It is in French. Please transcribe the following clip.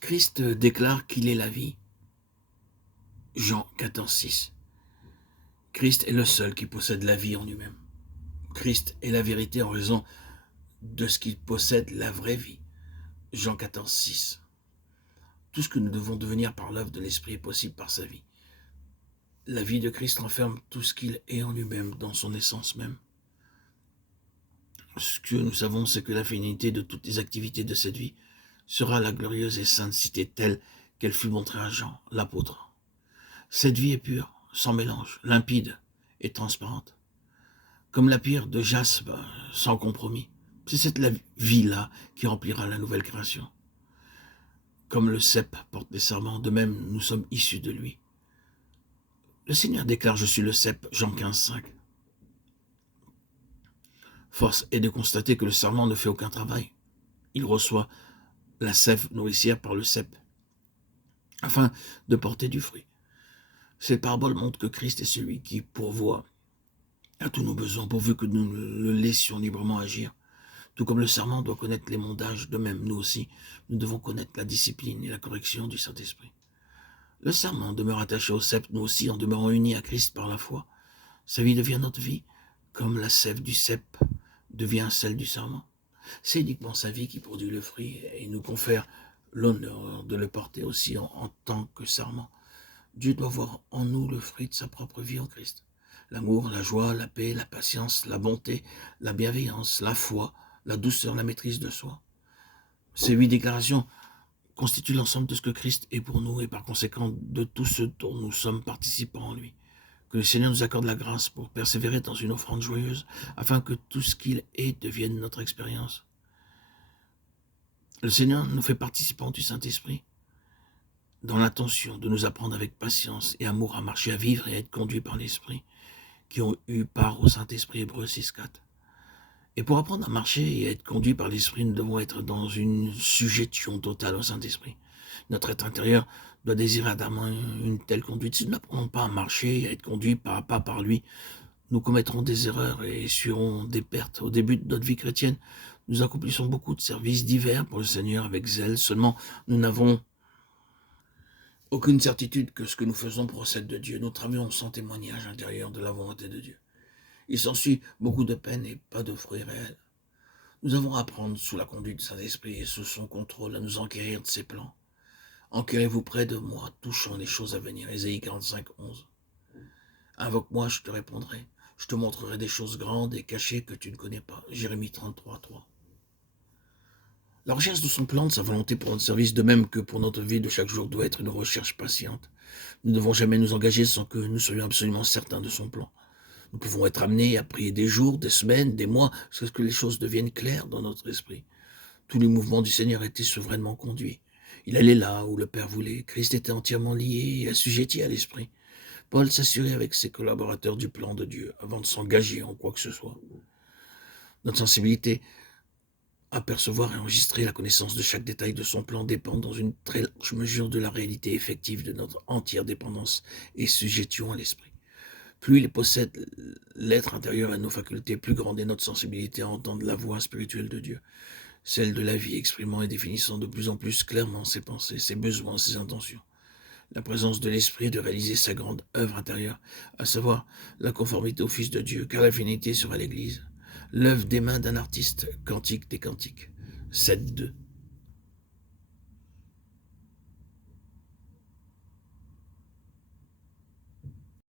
Christ déclare qu'il est la vie. Jean 14,6. Christ est le seul qui possède la vie en lui-même. Christ est la vérité en raison de ce qu'il possède, la vraie vie. Jean 14,6. Tout ce que nous devons devenir par l'œuvre de l'Esprit est possible par sa vie. La vie de Christ renferme tout ce qu'il est en lui-même, dans son essence même. Ce que nous savons, c'est que la finalité de toutes les activités de cette vie sera la glorieuse et sainte cité telle qu'elle fut montrée à Jean, l'apôtre. Cette vie est pure, sans mélange, limpide et transparente. Comme la pierre de jaspe, sans compromis. C'est cette vie-là qui remplira la nouvelle création. Comme le cep porte les serments, de même nous sommes issus de lui. Le Seigneur déclare « Je suis le cep » Jean 15,5. Force est de constater que le serment ne fait aucun travail. Il reçoit la sève nourricière par le cep, afin de porter du fruit. Cette parabole montre que Christ est celui qui pourvoit à tous nos besoins, pourvu que nous le laissions librement agir. Tout comme le serment doit connaître les mondages, de même, nous aussi, nous devons connaître la discipline et la correction du Saint-Esprit. Le serment demeure attaché au cep, nous aussi, en demeurant unis à Christ par la foi. Sa vie devient notre vie, comme la sève du cep devient celle du serment. C'est uniquement sa vie qui produit le fruit et nous confère l'honneur de le porter aussi en tant que serment. Dieu doit voir en nous le fruit de sa propre vie en Christ. L'amour, la joie, la paix, la patience, la bonté, la bienveillance, la foi, la douceur, la maîtrise de soi. Ces 8 déclarations constituent l'ensemble de ce que Christ est pour nous et par conséquent de tout ce dont nous sommes participants en lui. Que le Seigneur nous accorde la grâce pour persévérer dans une offrande joyeuse afin que tout ce qu'il est devienne notre expérience. Le Seigneur nous fait participants du Saint-Esprit dans l'intention de nous apprendre avec patience et amour à marcher, à vivre et à être conduits par l'Esprit qui ont eu part au Saint-Esprit. Hébreux 6,4. Et pour apprendre à marcher et à être conduits par l'Esprit, nous devons être dans une sujétion totale au Saint-Esprit. Notre être intérieur doit désirer ardemment une telle conduite. Si nous n'apprenons pas à marcher et à être conduits pas à pas par lui, nous commettrons des erreurs et essuierons des pertes. Au début de notre vie chrétienne, nous accomplissons beaucoup de services divers pour le Seigneur avec zèle. Seulement, nous n'avons aucune certitude que ce que nous faisons procède de Dieu. Nous travaillons sans témoignage intérieur de la volonté de Dieu. Il s'ensuit beaucoup de peine et pas de fruits réels. Nous avons à apprendre sous la conduite du Saint-Esprit et sous son contrôle à nous enquérir de ses plans. Enquérez-vous près de moi, touchant les choses à venir. Ésaïe 45,11. Invoque-moi, je te répondrai. Je te montrerai des choses grandes et cachées que tu ne connais pas. Jérémie 33,3. La recherche de son plan, de sa volonté pour notre service, de même que pour notre vie de chaque jour, doit être une recherche patiente. Nous ne devons jamais nous engager sans que nous soyons absolument certains de son plan. Nous pouvons être amenés à prier des jours, des semaines, des mois, jusqu'à ce que les choses deviennent claires dans notre esprit. Tous les mouvements du Seigneur étaient souverainement conduits. Il allait là où le Père voulait. Christ était entièrement lié et assujetti à l'Esprit. Paul s'assurait avec ses collaborateurs du plan de Dieu avant de s'engager en quoi que ce soit. Notre sensibilité à percevoir et enregistrer la connaissance de chaque détail de son plan dépend dans une très large mesure de la réalité effective de notre entière dépendance et sujétion à l'Esprit. Plus il possède l'être intérieur et nos facultés, plus grande est notre sensibilité à entendre la voix spirituelle de Dieu, celle de la vie exprimant et définissant de plus en plus clairement ses pensées, ses besoins, ses intentions. La présence de l'Esprit de réaliser sa grande œuvre intérieure, à savoir la conformité au Fils de Dieu, car la finalité sera l'Église. L'œuvre des mains d'un artiste, Cantique des Cantiques, 7.2.